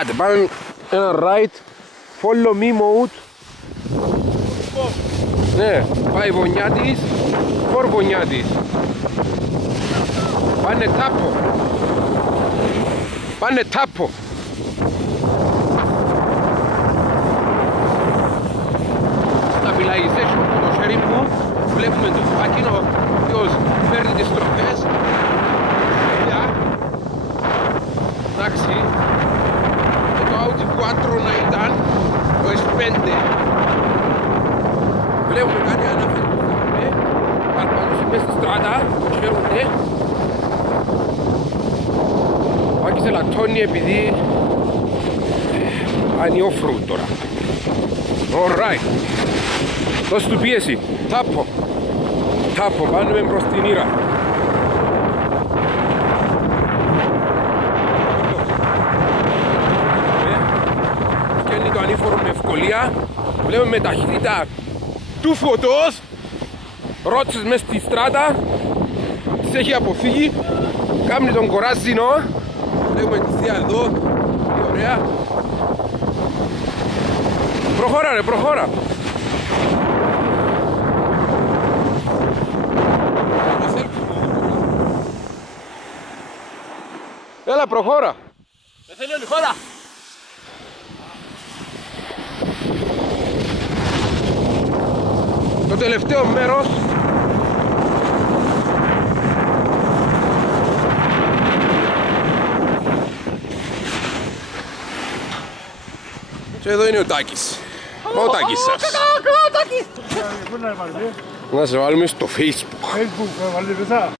Άντε πάμε ένα right. Follow me mode. Ναι, πάει Βονιάτης, φορ Βονιάτης. Πάνε τάπο. Πάνε τάπο. Stabilization του το χέρι μου. Βλέπουμε το φάκινο, ο οποίος παίρνει τις τροφές. Εντάξει. Και το Audi Quattro να ήταν το S5. Βλέπουμε κάτι αναφέρουμε. Αρπανούσε μες στη στράτα, το χαίρονται. Ο Άκης ελαττώνει επειδή κάνει off-road τώρα. Alright. Δώσ' του πίεση. Τάπο. Τάπο. Πάνουμε προς την Ήρα. Βγαίνει το ανήφορο με ευκολία. Βλέπουμε με ταχύτητα του φωτός. Ρότσες μες στη στράτα. Τις έχει αποφύγει. Κάμνει τον κοράζινο. Βλέπουμε τη θεία εδώ. Τι ωραία. Προχώρα ρε, προχώρα. Έλα, προχώρα. Δεν θέλει όλη χώρα. Το τελευταίο μέρος. Και εδώ είναι ο Τάκης. Ο Τάκης σας. Να σε βάλουμε στο Facebook.